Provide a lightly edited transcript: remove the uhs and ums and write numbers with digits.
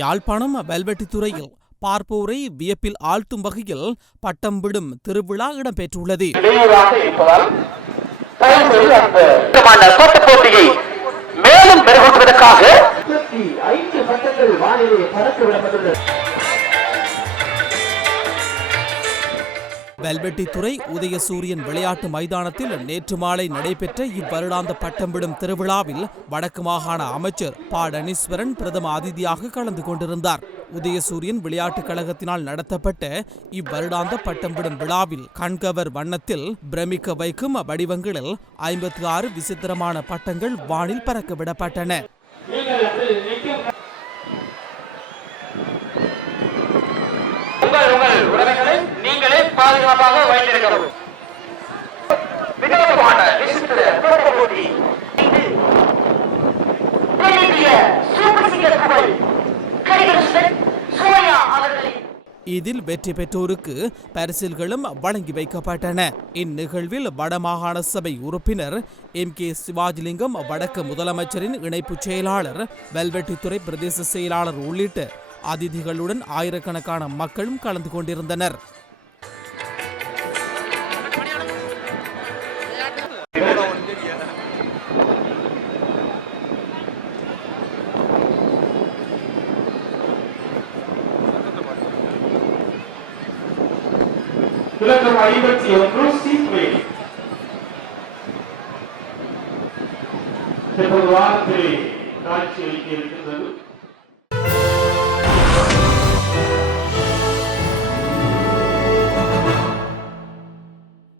யாழ்ப்பாணம் வெல்வெட்டித்துறையில் பார்ப்போரை வியப்பில் ஆழ்த்தும் வகையில் பட்டம் விடும் திருவிழா இடம்பெற்றுள்ளது. போட்டியை மேலும் மெருகூட்டுவதற்காக வெல்வெட்டித்துறை உதயசூரியன் விளையாட்டு மைதானத்தில் நேற்று மாலை நடைபெற்ற இவ்வருடாந்த பட்டம் விடும் திருவிழாவில் வடக்கு மாகாண அமைச்சர் ப டனீஸ்வரன் பிரதம அதிதியாக கலந்து கொண்டிருந்தார். உதயசூரியன் விளையாட்டுக் கழகத்தினால் நடத்தப்பட்ட இவ்வருடாந்த பட்டம் விடும் விழாவில் கண்கவர் வண்ணத்தில் பிரமிக்க வைக்கும் வடிவங்களில் 56 விசித்திரமான பட்டங்கள் வானில் பறக்க விடப்பட்டன. நீங்களே பாதுகாப்பாக வைத்திருக்கிறோம். இதில் வெற்றி பெற்றோருக்கு பரிசில்களும் வழங்கி வைக்கப்பட்டன. இந்நிகழ்வில் வடமாகாண சபை உறுப்பினர் MK சிவாஜிலிங்கம், வடக்கு முதலமைச்சரின் இணைப்பு செயலாளர், வெல்வெட்டித்துறை பிரதேச செயலாளர் உள்ளிட்ட அதிதிகளுடன் ஆயிரக்கணக்கான மக்களும் கலந்து கொண்டிருந்தனர். இலக்கம் 51 சீட்வே காட்சி அளிக்க இருக்கின்றது.